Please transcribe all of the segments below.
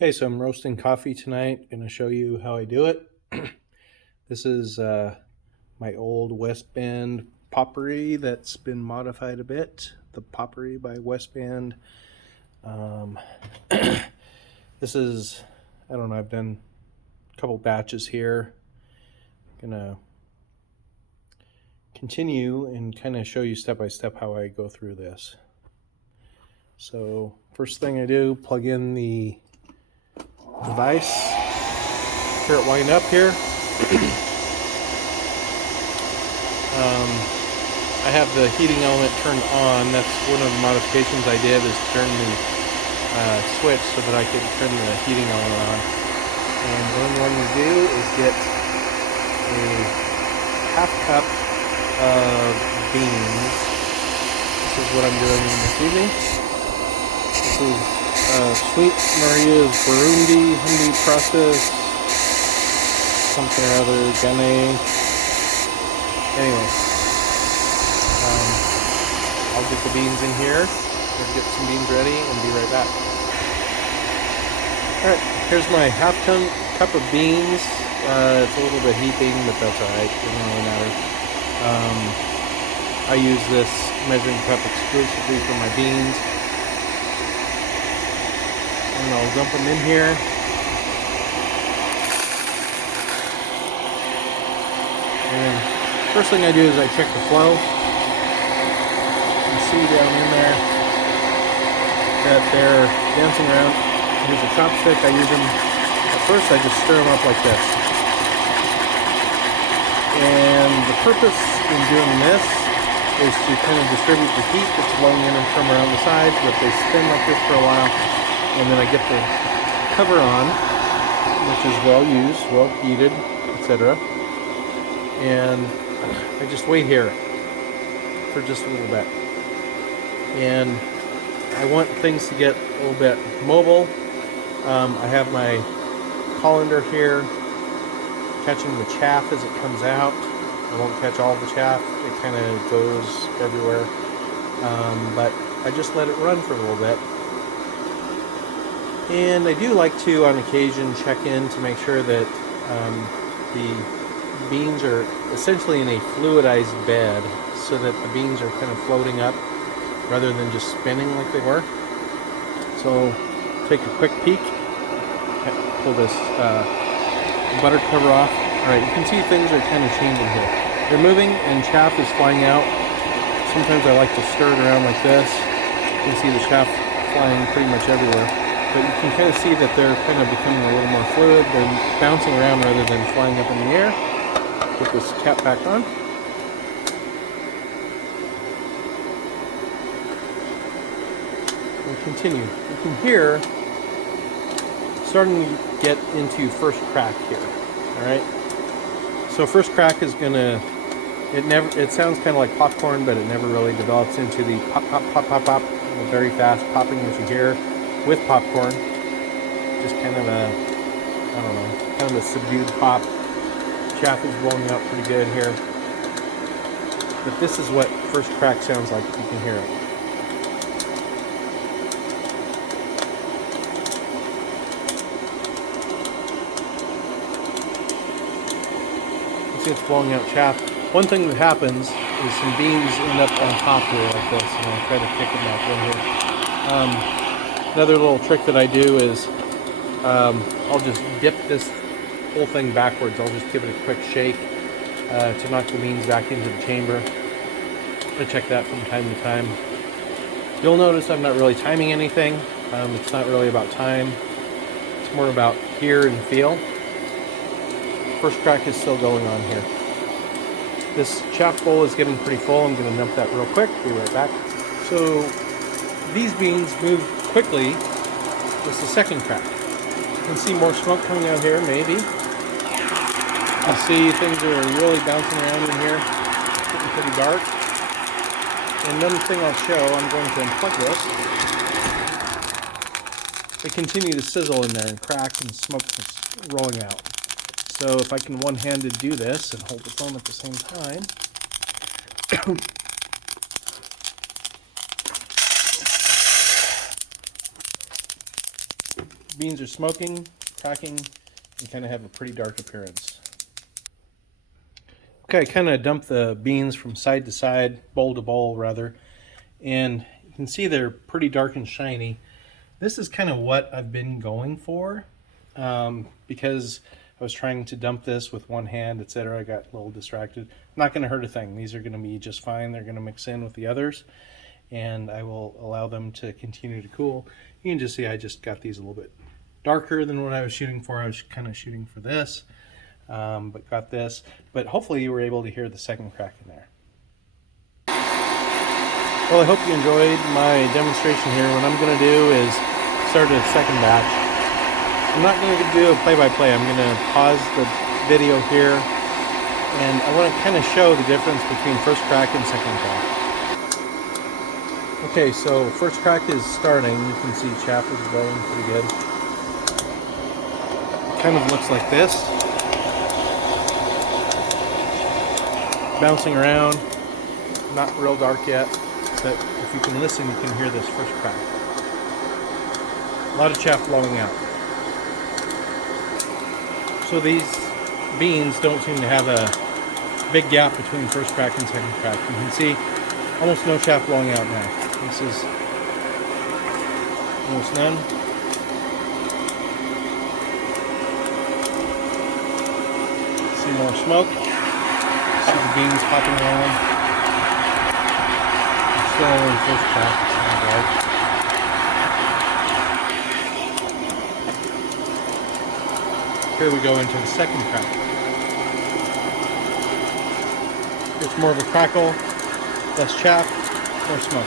Okay, so I'm roasting coffee tonight. Going to show you how I do it. This is my old West Band Potpourri that's been modified a bit. The Potpourri by West Band. This is, I don't know, I've done a couple batches here. Going to continue and kind of show you step by step how I go through this. So first thing I do, plug in the device, hear it wind up here. I have the heating element turned on. That's one of the modifications I did, is turn the switch so that I could turn the heating element on. And what I'm going to do is get a half cup of beans. This is what I'm doing this evening. This is Sweet Maria's Burundi Hindi process, something or other, Gane. Anyway, I'll get the beans in here, or get some beans ready, and be right back. Alright, here's my cup of beans. It's a little bit heaping, but that's alright, it doesn't really matter. I use this measuring cup exclusively for my beans. And I'll dump them in here. And first thing I do is I check the flow. You can see down in there that they're dancing around. Here's a chopstick. I use them. At first I just stir them up like this. And the purpose in doing this is to kind of distribute the heat that's flowing in and from around the sides, but they spin like this for a while. And then I get the cover on, which is well used, well heated, etc. And I just wait here for just a little bit. And I want things to get a little bit mobile. I have my colander here catching the chaff as it comes out. I won't catch all the chaff, it kind of goes everywhere. But I just let it run for a little bit. And I do like to, on occasion, check in to make sure that the beans are essentially in a fluidized bed, so that the beans are kind of floating up rather than just spinning like they were. So take a quick peek, pull this butter cover off. Alright, you can see things are kind of changing here. They're moving and chaff is flying out. Sometimes I like to stir it around like this. You can see the chaff flying pretty much everywhere. But you can kind of see that they're kind of becoming a little more fluid. They're bouncing around rather than flying up in the air. Put this cap back on. And continue. You can hear starting to get into first crack here. Alright? So first crack is gonna, it sounds kind of like popcorn, but it never really develops into the pop, pop, pop, pop, pop, the very fast popping that you hear with popcorn. Just kind of a, I don't know, kind of a subdued pop. Chaff is blowing out pretty good here. But this is what first crack sounds like, if you can hear it. You see it's blowing out chaff. One thing that happens is some beans end up on top here like this, and I'll try to kick them back in here. Another little trick that I do is I'll just dip this whole thing backwards. I'll just give it a quick shake to knock the beans back into the chamber. I check that from time to time. You'll notice I'm not really timing anything. It's not really about time. It's more about hear and feel. First crack is still going on here. This chaff bowl is getting pretty full. I'm going to dump that real quick. Be right back. So these beans move quickly. This is the second crack. You can see more smoke coming out here, maybe. You see things are really bouncing around in here. It's getting pretty dark. And another thing I'll show, I'm going to unplug this. They continue to sizzle in there and crack, and smoke is rolling out. So if I can one-handed do this and hold the phone at the same time, beans are smoking, cracking, and kind of have a pretty dark appearance. Okay, I kind of dumped the beans from side to side, bowl to bowl rather, and you can see they're pretty dark and shiny. This is kind of what I've been going for, because I was trying to dump this with one hand, etc. I got a little distracted. Not going to hurt a thing. These are going to be just fine. They're going to mix in with the others, and I will allow them to continue to cool. You can just see I just got these a little bit darker than what I was shooting for. I was kind of shooting for this, but got this. But hopefully you were able to hear the second crack in there. Well, I hope you enjoyed my demonstration here. What I'm going to do is start a second batch. I'm not going to do a play-by-play. I'm going to pause the video here, and I want to kind of show the difference between first crack and second crack. Okay, so first crack is starting. You can see chaff is blowing pretty good. It kind of looks like this. Bouncing around. Not real dark yet. But if you can listen, you can hear this first crack. A lot of chaff blowing out. So these beans don't seem to have a big gap between first crack and second crack. You can see almost no chaff blowing out now. This is almost none. See more smoke. See the beans popping around. Still only first crack, it's not dark. Here we go into the second crack. It's more of a crackle, less chaff, more smoke.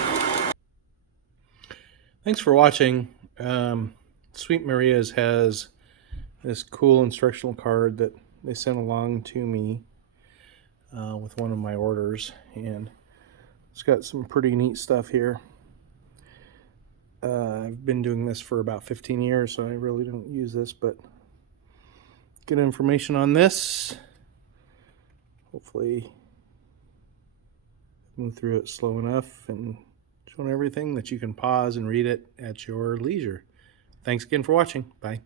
Thanks for watching. Sweet Maria's has this cool instructional card that they sent along to me with one of my orders, and it's got some pretty neat stuff here. I've been doing this for about 15 years, so I really don't use this, but get information on this. Hopefully move through it slow enough and showing everything that you can pause and read it at your leisure. Thanks again for watching. Bye.